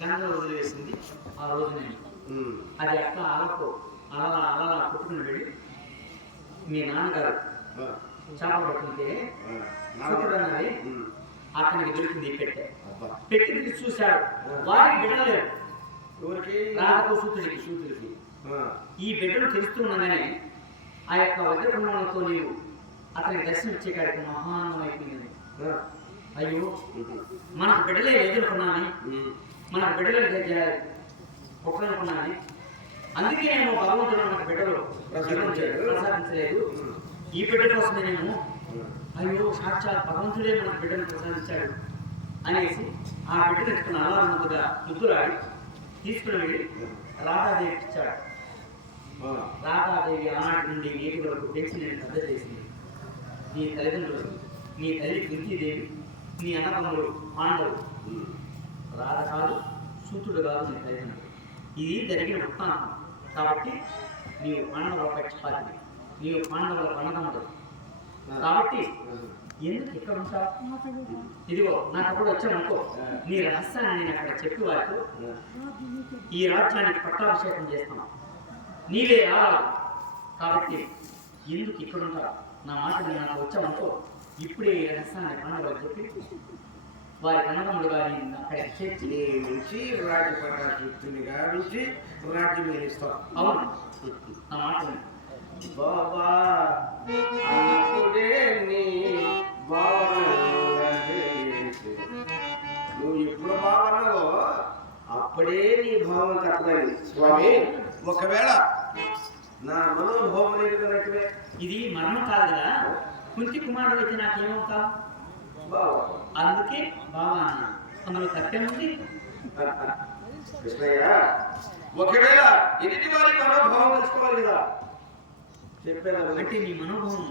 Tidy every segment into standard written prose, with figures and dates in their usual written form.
గంగలో వదిలేసింది ఆ రోజు నేను. అది అట్లా అలా పుట్టుకుని వెళ్ళి మీ నాన్నగారు చేప పడుతుంటే చూడన్నది అతనికి దొరికింది పెట్టి చూశాడు. వారికి బిడ్డలేరు, రాధకు సూతుడికి. ఈ బిడ్డను తెలుస్తుండగానే ఆ యొక్క వజ్రకుండంతో నీవు అతనికి దర్శనం ఇచ్చేకాడికి మహానమైపోయింది. అయ్యో మనకు బిడ్డలే ఎదుర్కొన్నాను, మనకు బిడ్డలు పుట్టనుకున్నాను, అందుకే నేను భగవంతుడు మనకు బిడ్డలు ప్రసాదించలేదు. ఈ బిడ్డ కోసమే నేను అయ్యో సాక్షాత్ భగవంతుడే మనకు బిడ్డను ప్రసాదించాడు అనేసి ఆ బిడ్డను ఎత్తుకున్న అలా ముద్దులాడి తీసుకుని వెళ్ళి రాధాదేవికి ఇచ్చాడు. రాధాదేవి ఆనాటి నుండి నేటి వరకు పెంచి నేను పెద్ద చేసింది. నీ తల్లిదండ్రులు, నీ తల్లి కుంతీదేవి, నీ అన్నదమ్ముడు పాండవులు, రాధ కాదు సూతుడు కాదు నీ తల్లిదండ్రులు. ఇది జరిగిన వృత్తాంతం కాబట్టి నీవు పాండవుల పక్షపాతి, నీవు పాండవుల అన్నదమ్ముడు కాబట్టి ఎందుకు ఇక్కడ ఉంటావు? ఇదిగో నాకు అప్పుడు వచ్చామనుకో, నీ రహస్యాన్ని నేను అక్కడ చెప్పి వారితో ఈ రాజ్యానికి పట్టాభిషేకం చేస్తున్నావు, నీవే రావాలి కాబట్టి ఎందుకు ఇక్కడ ఉంటావు? నా మాట నేను నాకు వచ్చామనుకో, ఇప్పుడే ఈ రహస్యాన్ని పాండవులు చెప్పి వారి అన్నదమ్ముడు గారి అక్కడికి చేర్చి నుంచి రాజ్య పట్టాభిషేక్తుని గావించి రాజ్యం మేలిస్తాం. అవును, నా మాట బాబా అన్నప్పుడే నీ నువ్వు ఎప్పుడు బావన్నావో అప్పుడే నీ భావం తక్కువైంది స్వామి. ఒకవేళ నా మనోభావం అనేది ఇది మరణం కాదు కదా, కుంతి కుమారుడు అయితే నాకేమవుతావు? అందుకే బావా అన్న, అందులో తప్పేముంది? కృష్ణయ్య, ఒకవేళ ఎదుటి వారి మనోభావం తెలుసుకోవాలి కదా చెప్పేదా అంటే నీ మనోభావం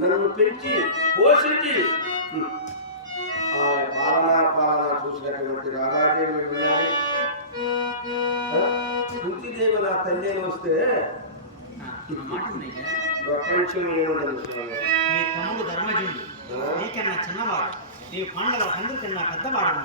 నన్ను పెంచి పోషించి పాలన చూసినటువంటి రాధాదేవి కుంతిదేవి నా తల్లి వస్తే ప్రపంచం ఏముండదు. మీ తమ్ముడు ధర్మజుడు నీకన్నా చిన్నవాడు, నీ పాండవుల అందరికన్నా పెద్దవాడు.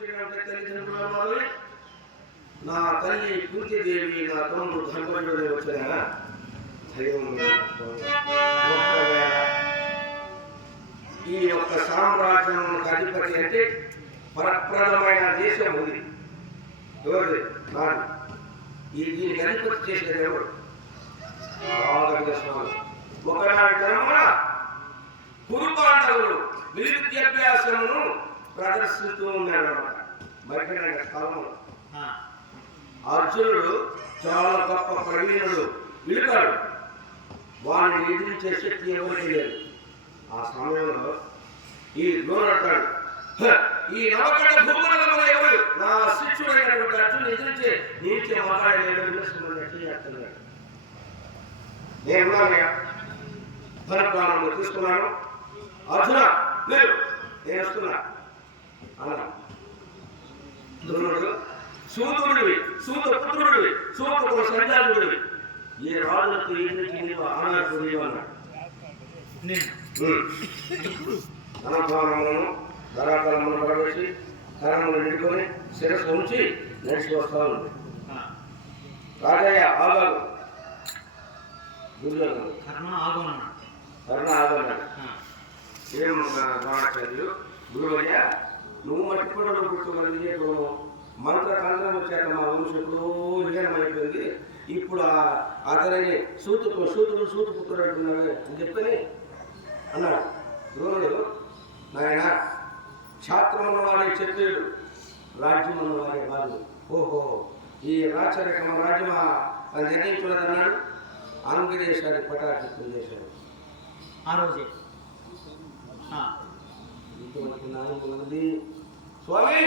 వచ్చినటువంటి తల్లిదండ్రుల వారు నా తల్లి కుంతిదేవి నా తమ్ముడు ధర్మజుడు వచ్చిన ఈ యొక్క సామ్రాజ్యం అధిపతి అంటే పరప్రదమైన దేశం ఉంది. ఎవరు నాది ఈ దీనికి అధిపతి చేసేది ఎవరు? స్వామి ఒకనాటి జన్మ కురుపాండవులు విద్యాభ్యాసమును ప్రదర్శిస్తూ ఉన్నారన్నమాట. మరికైన కాలంలో అర్జునుడు చాలా గొప్ప ప్రవీణుడు విలుకాడు. వారిని ఎదిరించే శక్తి ఎవరికి లేదు. ఆ సమయంలో ఈ ద్రోణుడు ఈ నవకట భూములలో ఎవరు నా శిష్యుడైనటువంటి అర్జునుడు ఎదిరించే నీచే మాట్లాడలేడు. నేను ధనప్రాణంలో తీసుకున్నాను. అర్జున నేను వస్తున్నా అలా ద్రోణుడు సూతుడివి, సూత పుత్రుడివి, సూతుడు సంజాతుడివి, ఏ రాజులకు ఎదురు ఆనాడు అన్నాడు. ధనప్రాణములను ధరాకరమును పడవేసి కరమును నిండుకొని శిరస్సు ఉంచి నడిచి వస్తా ఉంది. రాజయ్య ఆగాడు. కర్ణ ఆగన్నాడు. ఏం రాణాచార్యులు గురువయ్య నువ్వు మట్టిపడలు కూర్చోగలిగే మంత్ర కాంగ్రం వచ్చాక మా వంశకుడు విజయమైపోయింది. ఇప్పుడు అతని సూతుడు సూతుపుత్రుడు అంటున్నాడు అని చెప్పని అన్నాడు. ద్రోణుడు నాయన క్షాత్రం ఉన్నవాడే క్షత్రియుడు, రాజ్యం ఉన్నవాడే వాళ్ళు. ఓహో ఈ రాచరికం రాజ్యం నిర్ణయించున్నదన్నాడు. ఆంధ్రదేశాన్ని పటాక్షిత్తులు చేశాడు. ఆ రోజే స్వామి